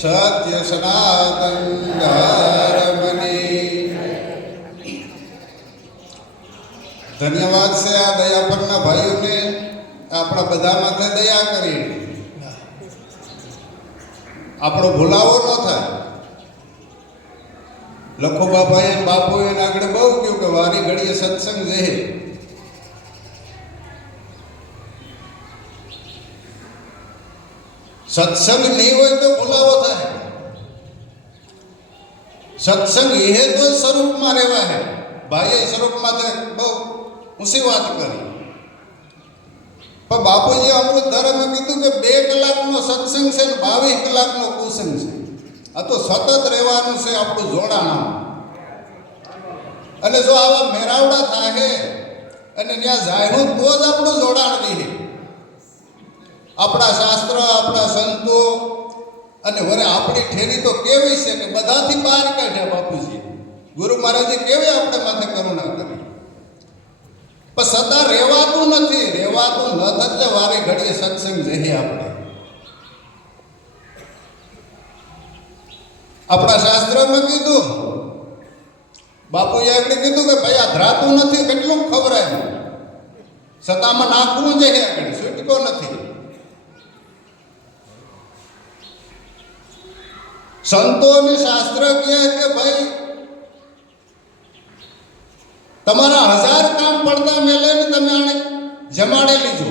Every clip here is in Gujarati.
સત્ય, સનાતન, ધર્મની. ધન્યવાદ છે આ દયાપરના ભાઈઓને. આપણા બધા માથે દયા કરી. આપણો ભૂલાવો ન થાય. લખો બાપાએ, બાપુએ આગળ બહુ કહ્યું કે વારી ઘડીએ સત્સંગ છે સત્સંગ નહીં હોય તો ભૂલાવો થાય સત્સંગ એ તો સ્વરૂપમાં રહેવા હે ભાઈએ સ્વરૂપમાં તો બહુ ઊંચી વાત કરી પણ બાપુજી અમૃત ધર્મે કીધું કે બે કલાકનો સત્સંગ છે ને બાવીસ કલાકનો કુસંગ છે આ તો સતત રહેવાનું છે આપણું જોડાણ અને જો આવા મેરાવડા થાય અને ત્યાં જાહેરું તો જ આપણું જોડાણ દે આપણા શાસ્ત્ર, આપણા સંતો, અને વરે આપણી ઠેરી તો કેવી છે કે બધાથી બહાર કાઢ્યા બાપુજી. ગુરુ મહારાજે કેવી આપણે માથે કરુણા કરી? પણ સદા રહેવાતું નથી, રહેવાતું ન એટલે વારે ઘડીએ સત્સંગ જઈએ આપણે. આપણા શાસ્ત્રમાં કીધું બાપુએ આગળ કીધું કે ભાઈ આ ધરાતું નથી, કેટલું ખબર સતામાં નાખવું છે આગળ, છૂટકો નથી. સંતો અને શાસ્ત્ર કહે કે ભાઈ, તમારા હજાર કામ પડતા મેલે ને તમે આને જમાડે લીજો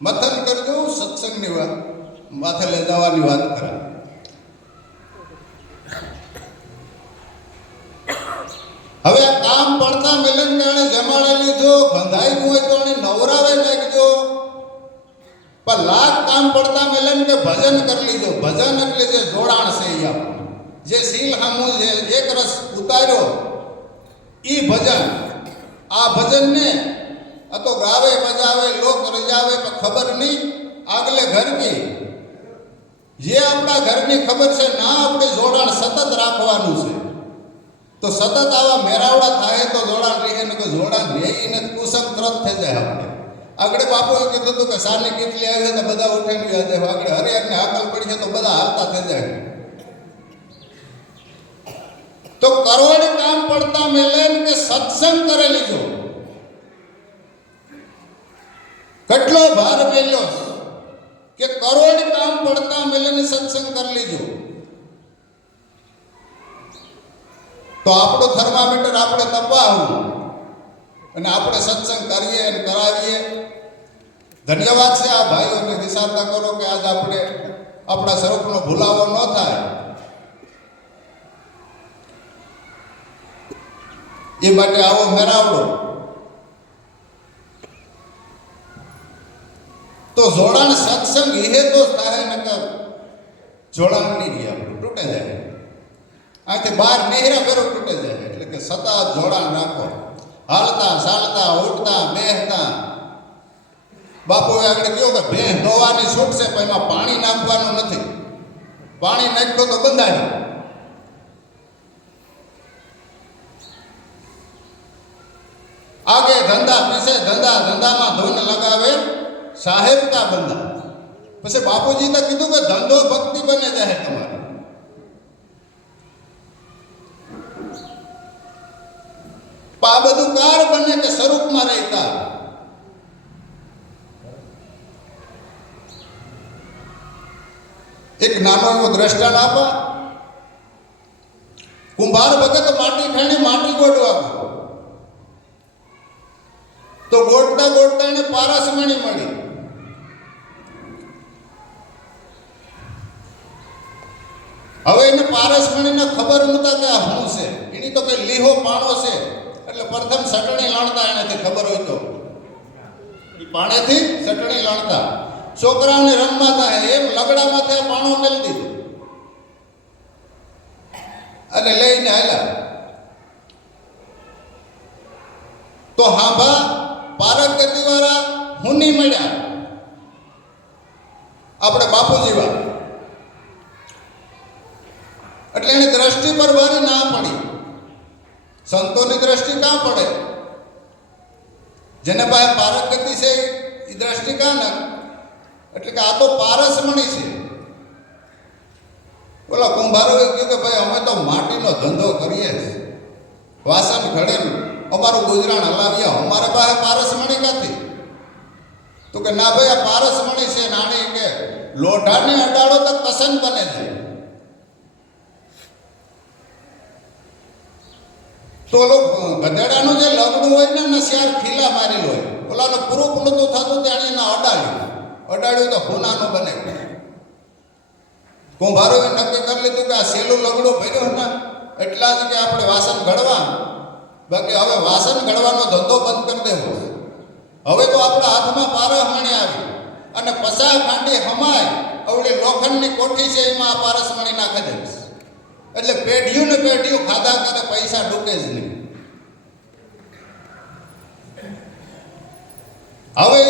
મથન કરજો, સત્સંગની વાત, માથે લઈ જવાની વાત કરે. હવે કામ પડતા મેલે કારણે જમાડે લીધો, બંધાઈ હોય તો નવરાવે નાખજો. પણ લાખ કામ પડતા મેલન કે ભજન કરી લીધો. ભજન એટલે જે જોડાણ છે એ જે શીલ હામું જે એક રસ ઉતાર્યો એ ભજન. આ ભજનને તો ગાવે, બજાવે, લોક રજાવે, પણ ખબર નહીં આગલે ઘરની જે આપણા ઘરની ખબર છે, ના આપણે જોડાણ સતત રાખવાનું છે. તો સતત આવા મેરાવડા થાય તો જોડાણ રહે ને જોડાણ રહે એને કુસંગ ત્રત થઈ જાય આપણે. આગળ બાપુએ કીધું હતું કે સાને કેટલી આવી તો બધા ઉઠાઈને ગયા છે આગળ હરિયાણને હાકલ પડી છે તો બધા હાલતા થઈ જાય. તો કરોડ કામ પડતા મેલે કે સત્સંગ કરે લીધો. કેટલો ભાર મેલ્યો કે કરોડ કામ પડતા મેલે સત્સંગ કરી લીધો. તો આપણો થર્મામીટર, આપણે તપાવું અને આપણે સત્સંગ કરીએ ધન્યવાદ છે આ ભાઈઓને વિચારતા કરો કે આજ આપણે આપણા સ્વરૂપનો ભૂલાવો ન થાય. એ માટે આવો મેરાવડો. તો જોડાણ સત્સંગ એ તો થાય નકર જોડાણ નહીં રહી આપણું તૂટે જાય. આથી બહાર નેહરા કરો તૂટે જાય. એટલે કે સતત જોડાણ રાખો. હાલતા ચાલતા, ઉઠતા, બેહતા બાપુએ આગળ કહ્યું કે ભેંસ ધોવાની છૂટ છે, પણ એમાં પાણી નાખવાનું નથી. પાણી નાખ્યો તો બંધાય. આગે ધંધા પીસે ધંધા, ધંધામાં ધૂન લગાવે, સાહેબ કા બંધા? પછી બાપુજી તો કીધું કે ધંધો ભક્તિ બને જાય તમારે. આ બધું કાર બને કે સ્વરૂપમાં રહેતા? એક નાનો એવો દ્રષ્ટાંત આપા. કુંભાર વખત માટી ખાણે માટી ગોટવા. તો ગોડતા ગોડતા એને પારસમણી મળી. હવે એને પારસમણીને ખબર નહોતા કે શું છે. એની તો કે લીહો પાણો છે. એટલે પ્રથમ સટણી લાણતા એનાથી ખબર હોય તો. પાણેથી સટણી લાણતા. છોકરાઓને રમવા થાય, એમ લગડામાંથી આ પાણો મેલી દીધું. અને લઈને આવ્યા તો હાંભા પારક ગતિવાળા હુની મળ્યા. આપણે બાપુજી વાળા એટલે એની દ્રષ્ટિ પર વારી ના પડી. સંતોની દ્રષ્ટિ કાં પડે? જેને પાસે પારક ગતિ છે એ દ્રષ્ટિ કાં ના એટલે કે આ તો પારસમણી છે. કુંભારોએ કહ્યું કે ભાઈ, અમે તો માટીનો ધંધો કરીએ વાસણ ઘડે અમારું ગુજરાન હલાવીએ. અમારે પાસે પારસમણી નથી તો કે ના ભાઈ, આ પારસમણી છે. નાની કે લોઢાને અડાડો તો પસંદ બને છે. તો ઓલો ગધેડાનું જે લગડું હોય ને નસિયાર ખીલા મારેલું હોય. ઓલાનો પૂરું પૂરું તો થતું ત્યાં એના અડાડ્યું. અડાડ્યું તો હોનાનું બને. કુંભારોએ નક્કી કરી લીધું કે આ સેલું લગડું ભર્યું ને, એટલા જ કે આપણે વાસણ ઘડવા. બાકી હવે વાસણ ઘડવાનો ધંધો બંધ કરી દેવો. હવે તો આપણા હાથમાં પારસમણી આવી. અને પસાર ખાંડી હમાય, અવળી લોખંડની કોઠી છે, એમાં આ પારસ મણી નાખે છે. એટલે પેઢીયું ને પેઢીયું ખાધા કરે, પૈસા ડૂકે જ નહીં. હવે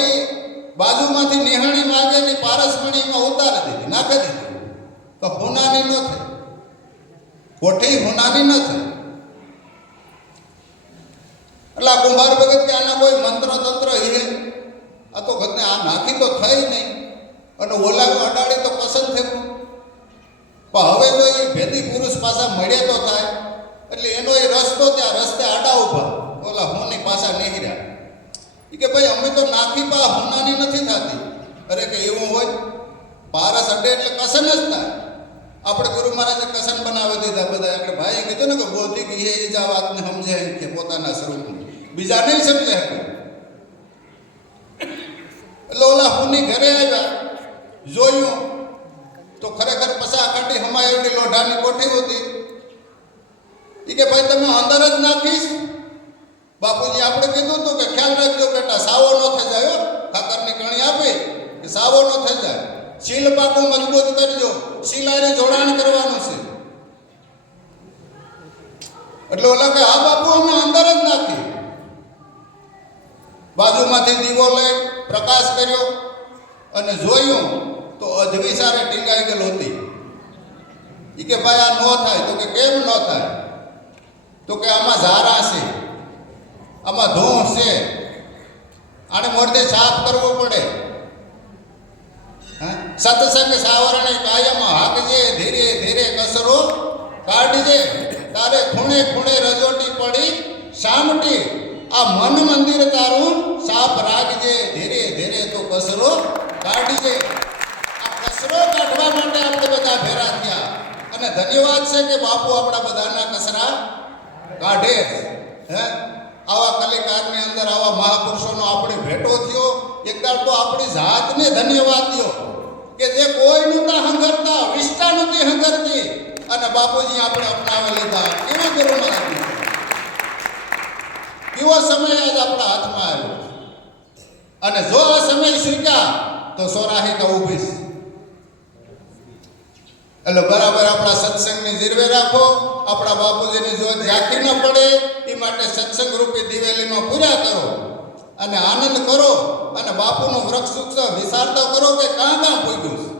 બાજુમાંથી નિહાણી માગેલી પારસમણીમાં ઉતારી દીધી નાખી દીધી. તો હોનાની ન થઈ કોઠી હોનાની ન થઈ એટલે આ કુંભાર ભગત કે આના કોઈ મંત્ર તંત્ર હિરે આ તો ઘટને આ નાખી તો થઈ નહીં. અને ઓલા અડાડી તો પસંદ થયું પણ હવે જો એ ભેદી પુરુષ પાછા મળે તો થાય. એટલે એનો એ રસ્તો ત્યાં, રસ્તે આડા ઊભા ઓલા હોની પાછા નીકળ્યા કે ભાઈ, અમે તો નાખી પા હોનાની અરે કે એવું હોય પારસ અડે એટલે કસન જ થાય. આપણે ગુરુ મહારાજે કસન બનાવી દીધા બધા આપણે ભાઈએ કીધું ને કે ગઈ એ જ આ વાતને સમજે કે પોતાના સ્વરૂપને બીજા નહીં સમજે એટલે ઓલા હુની ઘરે આવ્યા. જોયું તો ખરેખર પસા કાઢી હમાય એવડી લોઢાની કોઠી હતી. એ કે ભાઈ તમે અંદર જ નાખીશ. બાપુજી આપણે કીધું હતું કે ખ્યાલ રાખજો બેટા, સાવો ન થઈ જાય હો. કણી આપી. સાવો ન થઈ જાય. શીલ પાકું મજબૂત કરજો. શિલાને જોડાણ કરવાનું છે. એટલે ઓલા કે, હા બાપુ, અમે અંદર જ નાખી. બાજુમાંથી દીવો લઈ પ્રકાશ કર્યો અને જોયું તો અધવી સારે ટીંગાઈ ગયેલ હતી. એ કે, ભાઈ, આ ન થાય. તો કે, કેમ ન થાય? તો કે, આમાં ઝારા છે. આમાં ધૂળ છે. આને મોઢે સાફ કરવો પડે? સત્સંગ સાવરણે કાયમ હાકજે, ધીરે ધીરે કસરો કાઢજે. તારે ખૂણે ખૂણે રજોટી પડી, સામટી. આ મન મંદિર તારું સાફ રાખજે. ધીરે ધીરે તો કસરો કાઢજે. આ કસરો કાઢવા માટે આપણે બધા ભેરા થયા. અને ધન્યવાદ છે કે બાપુ આપણા બધાના કસરા કાઢે. હે? આવા કલેકારની અંદર આવા મહાપુરુષોનો આપણે ભેટો થયો. એકદાર તો આપણી જાતને ધન્યવાદ દો કે જે કોઈ નહોતા હંગરતા વિષ્ટા નથી હંગરતી, અને બાપુજી આપણે અપનાવી લીધા. એવા ગુરુ મહારાજ કેવો સમય આજ આપણા હાથમાં આવ્યો. અને જો આ સમય સ્વીકાર, તો સોરાહી તો છે. એટલે બરાબર આપણા સત્સંગની જીરવે રાખો, આપણા બાપુજીની જોત ઝાંખી ન પડે, એ માટે સત્સંગ રૂપી દિવેલીમાં પૂજા કરો. અને આનંદ કરો અને બાપુનું વૃક્ષ વૃક્ષ વિચારતો કરો કે કાં કાં પૂગ્યું છે.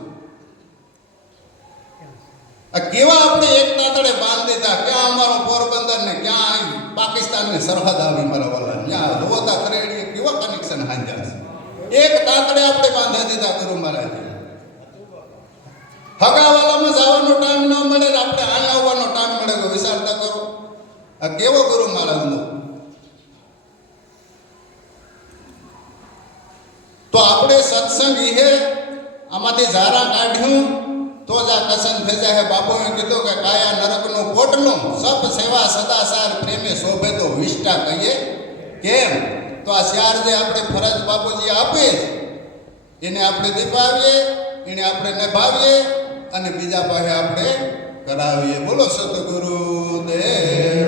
કેવા આપણે એક તાતડે બાંધ દીધા ક્યાં અમારો પોરબંદર ને ક્યાં પાકિસ્તાનની સરહદ આવી મારા વાલા ત્યાં રોતા ખરેડીએ કેવા કનેક્શન હાંજ્યા છે. એક તાતડે આપણે બાંધી દીધા ગુરુ મહારાજે. હગાવાલામાં જવાનો ટાઈમ ન મળે આપણે અહીં આવવાનો ટાઈમ મળે તો વિચારતા કરો. આ કેવો ગુરુ મહારાજનો તો આપણે સત્સંગ હે આમાંથી ઝારા કાઢ્યું તો જ આ કસન થઈ જાય બાપુએ કીધું કે કાયા નરકનું પોટલું સપ સેવા સદાસાર પ્રેમે શોભે તો વિષ્ટા કહીએ કેમ તો આ ચાર જે આપણે ફરજ બાપુજી આપે છે, એને આપણે દીપાવીએ એને આપણે નિભાવીએ અને બીજા પાસે આપણે કરાવીએ બોલો સતગુરુ દેવ કી